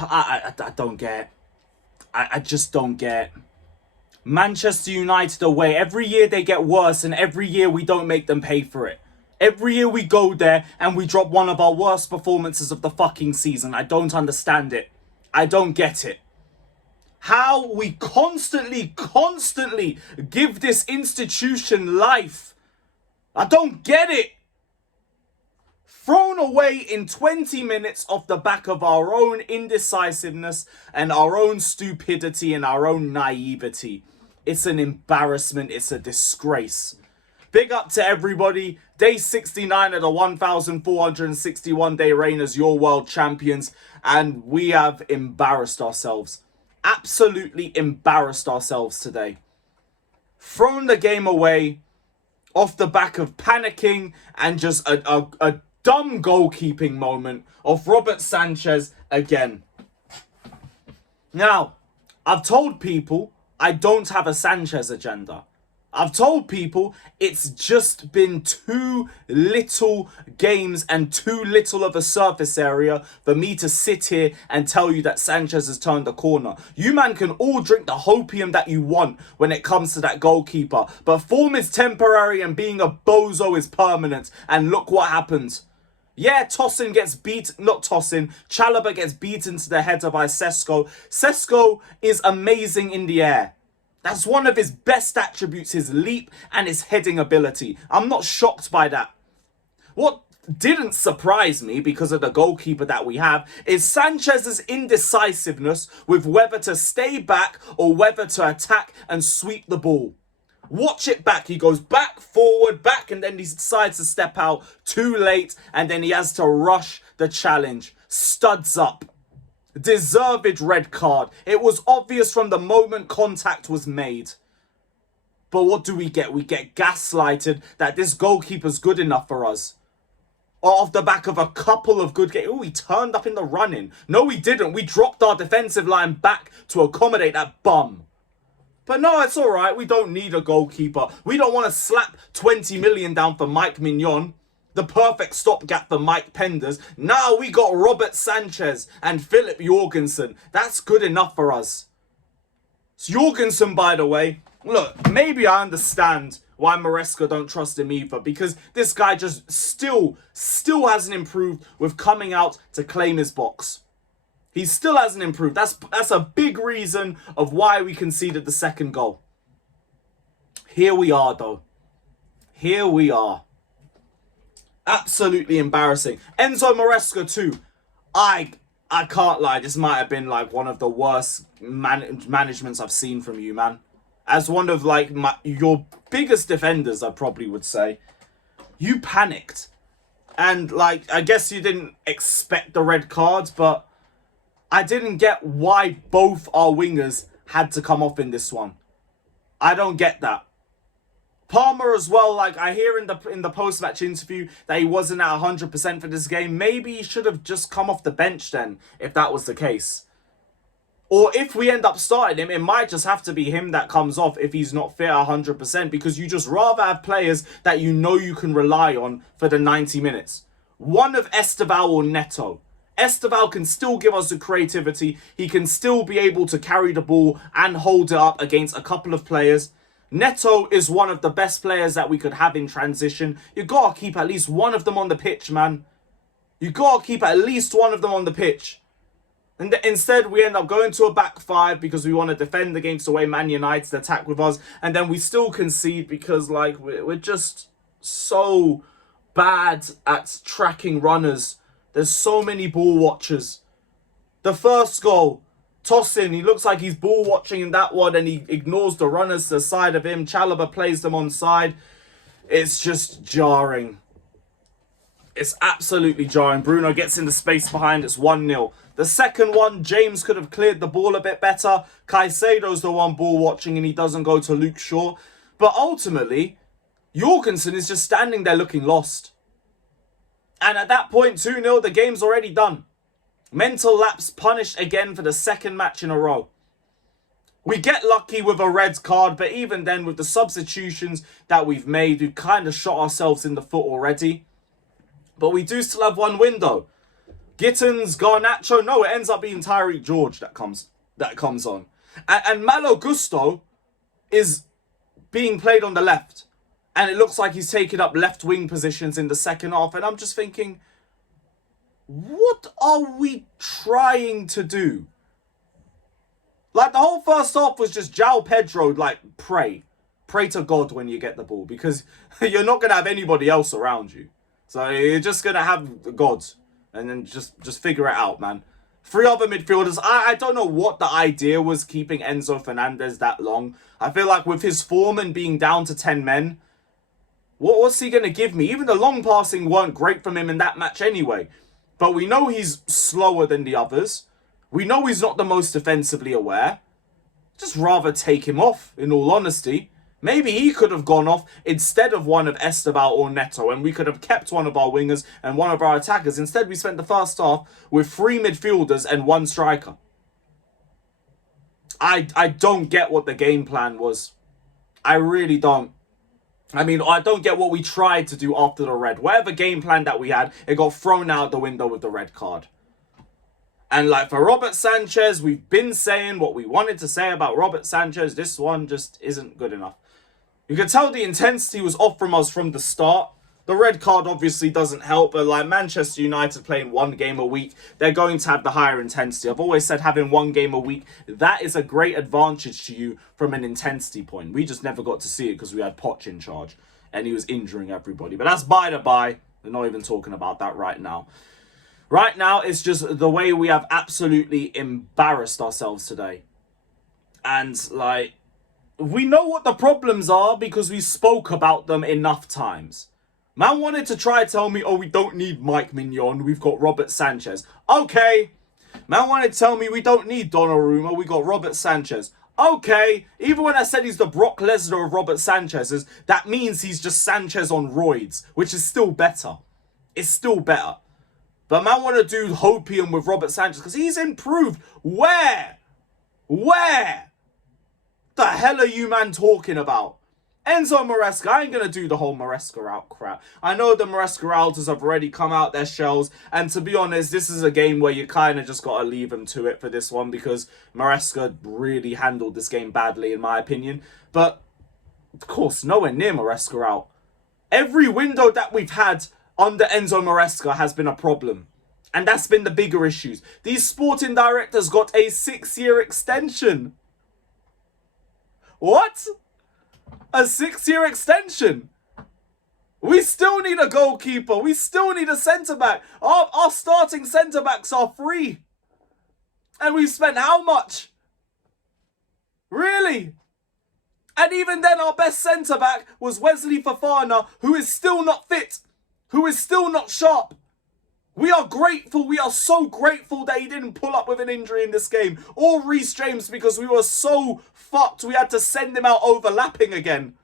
I don't get it. I just don't get it. Manchester United away. Every year they get worse, and every year we don't make them pay for it. Every year we go there and we drop one of our worst performances of the fucking season. I don't understand it. I don't get it. How we constantly give this institution life. I don't get it. Thrown away in 20 minutes off the back of our own indecisiveness and our own stupidity and our own naivety. It's an embarrassment. It's a disgrace. Big up to everybody. Day 69 of the 1,461 day reign as your world champions. And we have embarrassed ourselves. Absolutely embarrassed ourselves today. Thrown the game away off the back of panicking and just a dumb goalkeeping moment of Robert Sanchez again. Now, I've told people I don't have a Sanchez agenda. I've told people it's just been too little games and too little of a surface area for me to sit here and tell you that Sanchez has turned the corner. You man can all drink the hopium that you want when it comes to that goalkeeper. But form is temporary and being a bozo is permanent. And look what happens. Yeah, Chalobah gets beaten to the header by Sesko. Sesko is amazing in the air. That's one of his best attributes, his leap and his heading ability. I'm not shocked by that. What didn't surprise me, because of the goalkeeper that we have, is Sanchez's indecisiveness with whether to stay back or whether to attack and sweep the ball. Watch it back. He goes back, forward, back, and then he decides to step out too late, and then he has to rush the challenge. Studs up. Deserved red card. It was obvious from the moment contact was made. But what do we get? We get gaslighted that this goalkeeper's good enough for us. Off the back of a couple of good games. Oh, he turned up in the running. No, we didn't. We dropped our defensive line back to accommodate that bum. But no, it's alright. We don't need a goalkeeper. We don't want to slap 20 million down for Mike Mignon. The perfect stopgap for Mike Penders. Now we got Robert Sanchez and Philip Jorgensen. That's good enough for us. Jorgensen, by the way, look, maybe I understand why Maresca don't trust him either, because this guy just still hasn't improved with coming out to claim his box. He still hasn't improved. That's a big reason of why we conceded the second goal. Here we are, though. Here we are. Absolutely embarrassing. Enzo Maresca too. I can't lie. This might have been like one of the worst managements I've seen from you, man. As one of like your biggest defenders, I probably would say. You panicked. And like, I guess you didn't expect the red cards, but I didn't get why both our wingers had to come off in this one. I don't get that. Palmer as well, like I hear in the post-match interview that he wasn't at 100% for this game. Maybe he should have just come off the bench then, if that was the case. Or if we end up starting him, it might just have to be him that comes off if he's not fit 100%, because you just rather have players that you know you can rely on for the 90 minutes. One of Esteval or Neto. Esteval can still give us the creativity. He can still be able to carry the ball and hold it up against a couple of players. Neto is one of the best players that we could have in transition. You gotta keep at least one of them on the pitch, man. You gotta keep at least one of them on the pitch. And instead, we end up going to a back five because we want to defend against the way Man United attack with us. And then we still concede because, like, we're just so bad at tracking runners. There's so many ball watchers. The first goal, tossing, he looks like he's ball watching in that one and he ignores the runners to the side of him. Chalobah plays them on side. It's just jarring. It's absolutely jarring. Bruno gets in the space behind. It's 1-0. The second one, James could have cleared the ball a bit better. Caicedo's the one ball watching and he doesn't go to Luke Shaw. But ultimately, Jorgensen is just standing there looking lost. And at that point, 2-0, the game's already done. Mental lapse punished again for the second match in a row. We get lucky with a red card, but even then, with the substitutions that we've made, we've kind of shot ourselves in the foot already. But we do still have one window. Gittins, Garnacho. No, it ends up being Tyreek George that comes on. And Malo Gusto is being played on the left. And it looks like he's taking up left wing positions in the second half. And I'm just thinking, what are we trying to do? Like, the whole first half was just João Pedro, like, pray. Pray to God when you get the ball. Because you're not going to have anybody else around you. So you're just going to have God. And then just figure it out, man. 3 other midfielders. I don't know what the idea was keeping Enzo Fernandez that long. I feel like with his form and being down to 10 men, what's he going to give me? Even the long passing weren't great from him in that match anyway. But we know he's slower than the others. We know he's not the most defensively aware. Just rather take him off, in all honesty. Maybe he could have gone off instead of one of Esteban or Neto, and we could have kept one of our wingers and one of our attackers. Instead, we spent the first half with 3 midfielders and 1 striker. I don't get what the game plan was. I really don't. I mean, I don't get what we tried to do after the red. Whatever game plan that we had, it got thrown out the window with the red card. And like for Robert Sanchez, we've been saying what we wanted to say about Robert Sanchez. This one just isn't good enough. You can tell the intensity was off from us from the start. The red card obviously doesn't help, but like Manchester United playing 1 game a week, they're going to have the higher intensity. I've always said having 1 game a week, that is a great advantage to you from an intensity point. We just never got to see it because we had Poch in charge and he was injuring everybody. But that's by the by. We're not even talking about that right now. Right now, it's just the way we have absolutely embarrassed ourselves today. And like, we know what the problems are because we spoke about them enough times. Man wanted to try to tell me, oh, we don't need Mike Mignon. We've got Robert Sanchez. Okay. Man wanted to tell me we don't need Donnarumma. We got Robert Sanchez. Okay. Even when I said he's the Brock Lesnar of Robert Sanchez's, that means he's just Sanchez on roids, which is still better. It's still better. But man want to do hopium with Robert Sanchez because he's improved. Where? The hell are you man talking about? Enzo Maresca, I ain't going to do the whole Maresca out crap. I know the Maresca outers have already come out their shells. And to be honest, this is a game where you kind of just got to leave him to it for this one. Because Maresca really handled this game badly, in my opinion. But, of course, nowhere near Maresca out. Every window that we've had under Enzo Maresca has been a problem. And that's been the bigger issues. These sporting directors got a 6-year extension. What? A 6-year extension? We still need a goalkeeper. We still need a centre-back. Our starting centre-backs are free. And we've spent how much? Really? And even then, our best centre-back was Wesley Fofana, who is still not fit. Who is still not sharp. We are grateful. We are so grateful that he didn't pull up with an injury in this game. Or Reece James, because we were so fucked. We had to send him out overlapping again.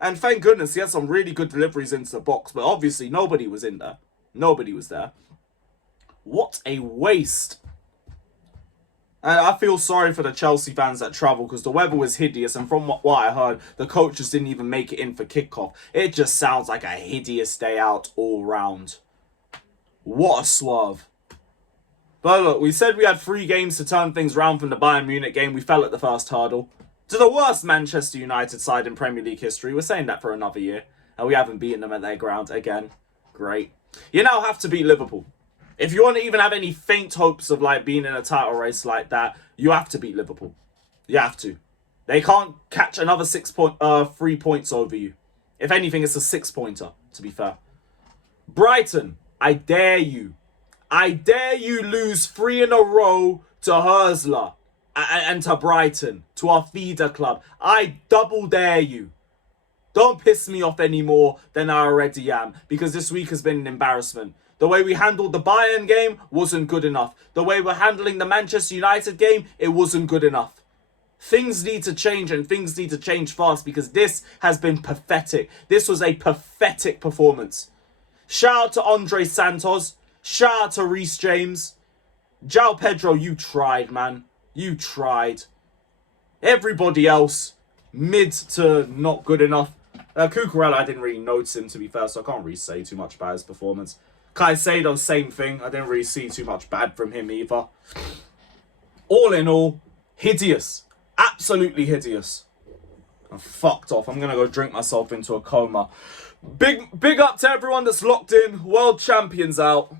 And thank goodness he had some really good deliveries into the box. But obviously nobody was in there. Nobody was there. What a waste. And I feel sorry for the Chelsea fans that travel because the weather was hideous. And from what I heard, the coach just didn't even make it in for kickoff. It just sounds like a hideous day out all round. What a swerve. But look, we said we had 3 games to turn things around from the Bayern Munich game. We fell at the first hurdle. To the worst Manchester United side in Premier League history. We're saying that for another year. And we haven't beaten them at their ground again. Great. You now have to beat Liverpool. If you want to even have any faint hopes of like being in a title race like that, you have to beat Liverpool. You have to. They can't catch another 3 points over you. If anything, it's a 6-pointer, to be fair. Brighton. I dare you. I dare you lose 3 in a row to Hursley and to Brighton, to our feeder club. I double dare you. Don't piss me off any more than I already am, because this week has been an embarrassment. The way we handled the Bayern game wasn't good enough. The way we're handling the Manchester United game, it wasn't good enough. Things need to change, and things need to change fast, because this has been pathetic. This was a pathetic performance. Shout out to Andre Santos. Shout out to Reece James. João Pedro, you tried, man. You tried. Everybody else, mid to not good enough. Cucurella, I didn't really notice him, to be fair, so I can't really say too much about his performance. Caicedo, same thing. I didn't really see too much bad from him either. All in all, hideous. Absolutely hideous. I'm fucked off. I'm going to go drink myself into a coma. Big up to everyone that's locked in. World champions out.